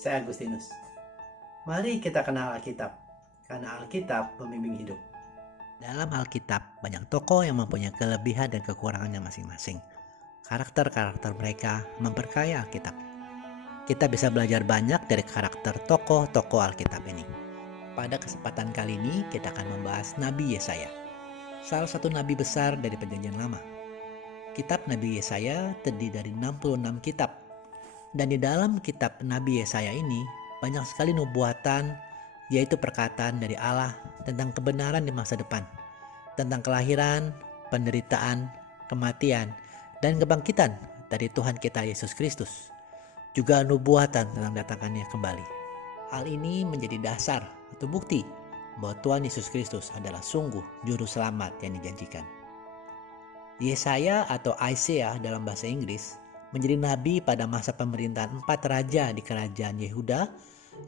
Saya Agustinus. Mari kita kenal Alkitab, karena Alkitab pembimbing hidup. Dalam Alkitab, banyak tokoh yang mempunyai kelebihan dan kekurangannya masing-masing. Karakter-karakter mereka memperkaya Alkitab. Kita bisa belajar banyak dari karakter tokoh-tokoh Alkitab ini. Pada kesempatan kali ini, kita akan membahas Nabi Yesaya, salah satu nabi besar dari Perjanjian Lama. Kitab Nabi Yesaya terdiri dari 66 kitab. Dan di dalam kitab Nabi Yesaya ini, banyak sekali nubuatan, yaitu perkataan dari Allah tentang kebenaran di masa depan, tentang kelahiran, penderitaan, kematian, dan kebangkitan dari Tuhan kita Yesus Kristus. Juga nubuatan tentang datangannya kembali. Hal ini menjadi dasar atau bukti bahwa Tuhan Yesus Kristus adalah sungguh juru selamat yang dijanjikan. Yesaya atau Isaiah dalam bahasa Inggris menjadi nabi pada masa pemerintahan 4 raja di kerajaan Yehuda,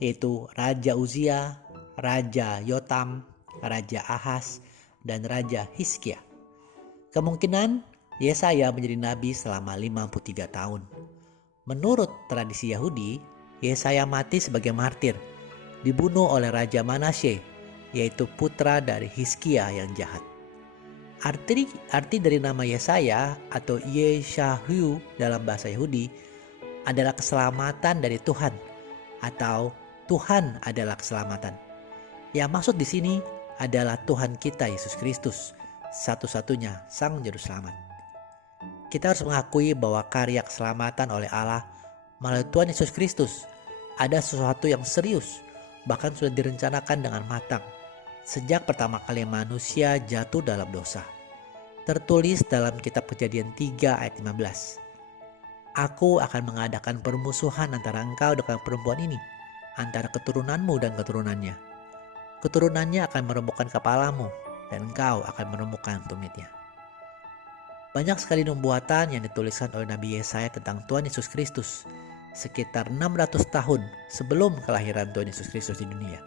yaitu Raja Uzia, Raja Yotam, Raja Ahaz, dan Raja Hizkia. Kemungkinan Yesaya menjadi nabi selama 53 tahun. Menurut tradisi Yahudi, Yesaya mati sebagai martir, dibunuh oleh Raja Manasye, yaitu putra dari Hizkia yang jahat. Arti dari nama Yesaya atau Yeshahu dalam bahasa Yahudi adalah keselamatan dari Tuhan atau Tuhan adalah keselamatan. Yang maksud di sini adalah Tuhan kita Yesus Kristus, satu-satunya Sang Juru Selamat. Kita harus mengakui bahwa karya keselamatan oleh Allah melalui Tuhan Yesus Kristus ada sesuatu yang serius, bahkan sudah direncanakan dengan matang sejak pertama kali manusia jatuh dalam dosa. Tertulis dalam kitab Kejadian 3 ayat 15. Aku akan mengadakan permusuhan antara engkau dengan perempuan ini, antara keturunanmu dan keturunannya. Keturunannya akan meremukkan kepalamu, dan engkau akan meremukkan tumitnya. Banyak sekali nubuatan yang dituliskan oleh Nabi Yesaya tentang Tuhan Yesus Kristus, sekitar 600 tahun sebelum kelahiran Tuhan Yesus Kristus di dunia.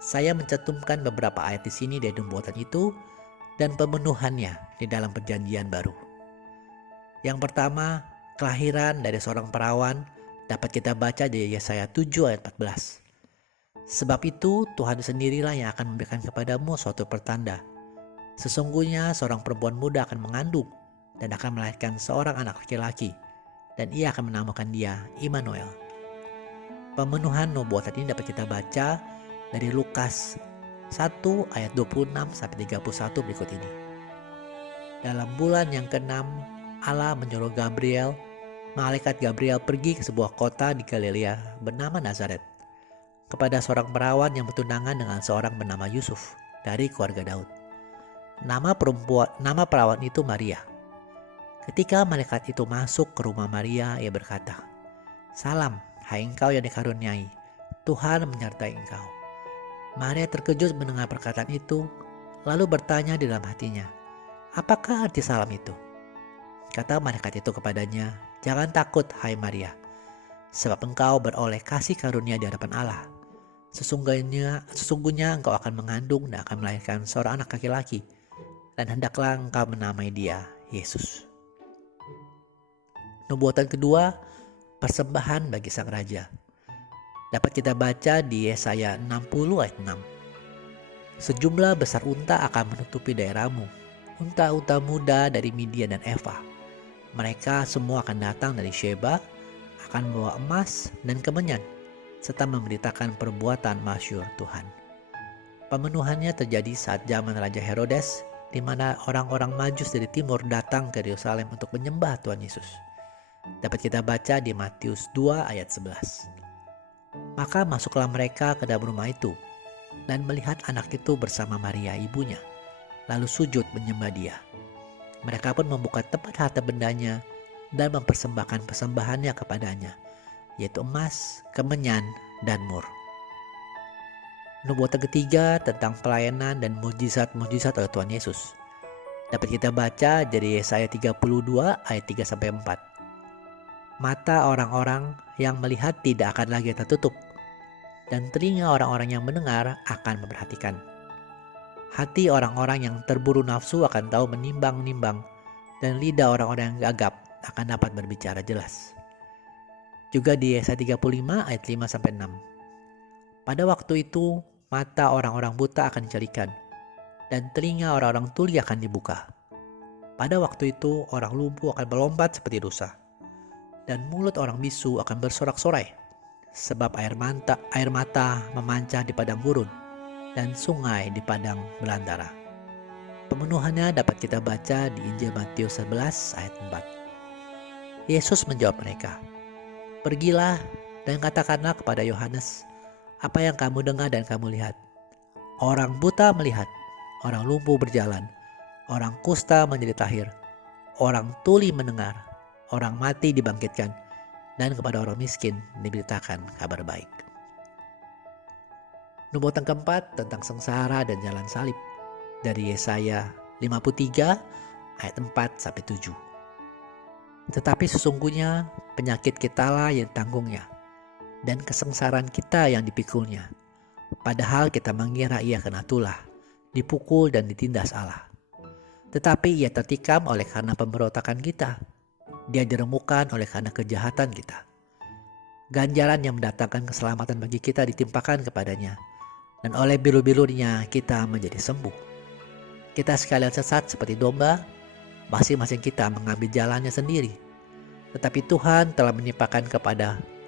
Saya mencantumkan beberapa ayat di sini dari nubuatan itu dan pemenuhannya di dalam Perjanjian Baru. Yang pertama, kelahiran dari seorang perawan dapat kita baca di Yesaya 7 ayat 14. Sebab itu Tuhan sendirilah yang akan memberikan kepadamu suatu pertanda. Sesungguhnya seorang perempuan muda akan mengandung dan akan melahirkan seorang anak laki-laki, dan ia akan menamakan dia Immanuel. Pemenuhan nubuatan ini dapat kita baca dari Lukas 1 ayat 26-31 berikut ini. Dalam bulan yang ke-6, Allah menyuruh malaikat Gabriel pergi ke sebuah kota di Galilea bernama Nazaret, kepada seorang perawan yang bertunangan dengan seorang bernama Yusuf dari keluarga Daud. Nama perawan itu Maria. Ketika malaikat itu masuk ke rumah Maria, ia berkata, "Salam, hai engkau yang dikaruniai, Tuhan menyertai engkau." Maria terkejut mendengar perkataan itu, lalu bertanya di dalam hatinya, "Apakah arti salam itu?" Kata malaikat itu kepadanya, "Jangan takut, hai Maria, sebab engkau beroleh kasih karunia di hadapan Allah. Sesungguhnya engkau akan mengandung dan akan melahirkan seorang anak laki-laki, dan hendaklah engkau menamai dia Yesus." Nubuatan kedua, persembahan bagi sang raja, dapat kita baca di Yesaya 60 ayat 6. "Sejumlah besar unta akan menutupi daerahmu, unta-unta muda dari Midian dan Eva. Mereka semua akan datang dari Sheba, akan membawa emas dan kemenyan, serta memberitakan perbuatan masyhur Tuhan." Pemenuhannya terjadi saat zaman Raja Herodes, di mana orang-orang Majus dari timur datang ke Yerusalem untuk menyembah Tuhan Yesus. Dapat kita baca di Matius 2 ayat 11. Maka masuklah mereka ke dalam rumah itu dan melihat anak itu bersama Maria ibunya, lalu sujud menyembah dia. Mereka pun membuka tempat harta bendanya dan mempersembahkan persembahannya kepadanya, yaitu emas, kemenyan, dan mur. Nubuatan ketiga tentang pelayanan dan mujizat-mujizat oleh Tuhan Yesus, dapat kita baca dari Yesaya 32 ayat 3-4. "Mata orang-orang yang melihat tidak akan lagi tertutup, dan telinga orang-orang yang mendengar akan memperhatikan. Hati orang-orang yang terburu nafsu akan tahu menimbang-nimbang, dan lidah orang-orang yang gagap akan dapat berbicara jelas." Juga di Yesaya 35 ayat 5-6. Pada waktu itu, mata orang-orang buta akan dicelikan, dan telinga orang-orang tuli akan dibuka. Pada waktu itu, orang lumpuh akan melompat seperti rusa, dan mulut orang bisu akan bersorak-sorai, sebab air mata memancah di padang gurun, dan sungai di padang belantara. Pemenuhannya dapat kita baca di Injil Matius 11 ayat 4. Yesus menjawab mereka, "Pergilah dan katakanlah kepada Yohanes apa yang kamu dengar dan kamu lihat. Orang buta melihat, orang lumpuh berjalan, orang kusta menjadi tahir, orang tuli mendengar, orang mati dibangkitkan, dan kepada orang miskin diberitakan kabar baik." Nubuatan keempat tentang sengsara dan jalan salib dari Yesaya 53 ayat 4-7. Tetapi sesungguhnya penyakit kitalah yang tanggungnya, dan kesengsaraan kita yang dipikulnya. Padahal kita mengira ia kena tulah, dipukul dan ditindas Allah. Tetapi ia tertikam oleh karena pemberontakan kita. Dia diremukkan oleh karena kejahatan kita. Ganjaran yang mendatangkan keselamatan bagi kita ditimpakan kepadanya, dan oleh bilu-bilunya kita menjadi sembuh. Kita sekalian sesat seperti domba, masing-masing kita mengambil jalannya sendiri. Tetapi Tuhan telah menimpakan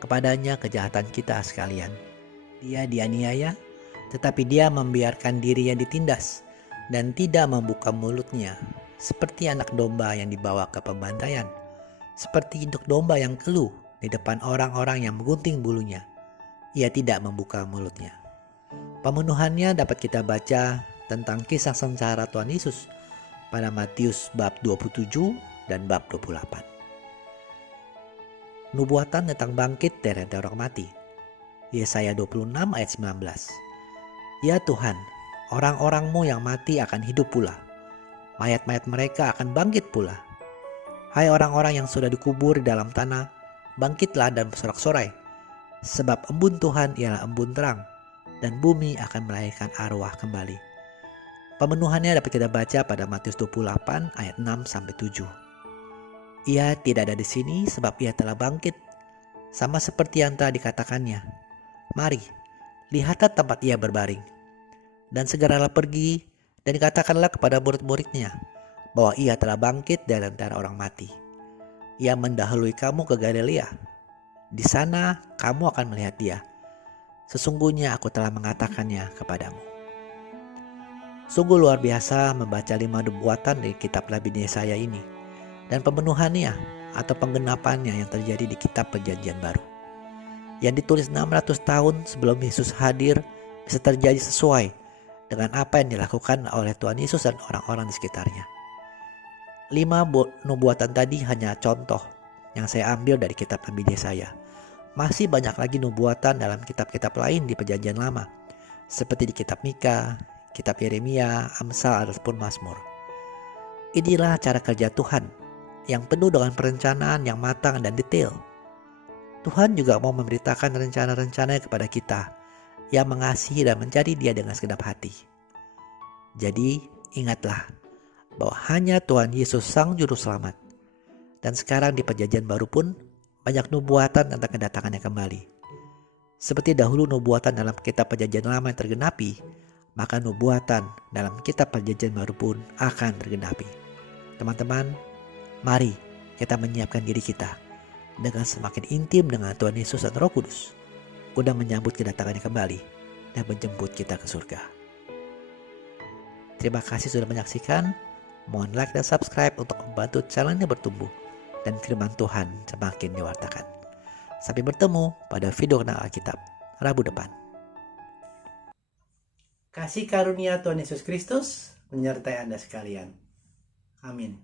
kepadanya kejahatan kita sekalian. Dia dianiaya, tetapi dia membiarkan dirinya ditindas dan tidak membuka mulutnya, seperti anak domba yang dibawa ke pembantaian, seperti induk domba yang keluh di depan orang-orang yang menggunting bulunya. Ia tidak membuka mulutnya. Pemenuhannya dapat kita baca tentang kisah sengsara Tuhan Yesus pada Matius bab 27 dan bab 28. Nubuatan tentang bangkit dari orang mati. Yesaya 26 ayat 19. Ya Tuhan, orang-orang-Mu yang mati akan hidup pula. Mayat-mayat mereka akan bangkit pula. Hai orang-orang yang sudah dikubur di dalam tanah, bangkitlah dan bersorak-sorai. Sebab embun Tuhan ialah embun terang, dan bumi akan melahirkan arwah kembali. Pemenuhannya dapat kita baca pada Matius 28 ayat 6-7. Ia tidak ada di sini sebab ia telah bangkit, sama seperti yang telah dikatakannya. Mari, lihatlah tempat ia berbaring. Dan segeralah pergi dan dikatakanlah kepada murid-muridnya bahwa ia telah bangkit dari antara orang mati. Ia mendahului kamu ke Galilea. Di sana kamu akan melihat dia. Sesungguhnya aku telah mengatakannya kepadamu. Sungguh luar biasa membaca 5 nubuatan dari kitab Nabi Yesaya ini, dan pemenuhannya atau penggenapannya yang terjadi di kitab Perjanjian Baru, yang ditulis 600 tahun sebelum Yesus hadir, bisa terjadi sesuai dengan apa yang dilakukan oleh Tuhan Yesus dan orang-orang di sekitarnya. 5 nubuatan tadi hanya contoh yang saya ambil dari kitab Nabi Yesaya. Masih banyak lagi nubuatan dalam kitab-kitab lain di Perjanjian Lama, seperti di kitab Mika, kitab Yeremia, Amsal, ataupun Mazmur. Inilah cara kerja Tuhan yang penuh dengan perencanaan yang matang dan detail. Tuhan juga mau memberitakan rencana-rencananya kepada kita yang mengasihi dan mencari Dia dengan segenap hati. Jadi ingatlah bahwa hanya Tuhan Yesus Sang Juru Selamat. Dan sekarang di Perjanjian Baru pun banyak nubuatan tentang kedatangannya kembali. Seperti dahulu nubuatan dalam kitab Perjanjian Lama yang tergenapi, maka nubuatan dalam kitab Perjanjian Baru pun akan tergenapi. Teman-teman, mari kita menyiapkan diri kita dengan semakin intim dengan Tuhan Yesus dan Roh Kudus, guna menyambut kedatangannya kembali dan menjemput kita ke surga. Terima kasih sudah menyaksikan. Mohon like dan subscribe untuk membantu channel ini bertumbuh dan firman Tuhan semakin diwartakan. Sampai bertemu pada video Kenal Alkitab Rabu depan. Kasih karunia Tuhan Yesus Kristus menyertai Anda sekalian. Amin.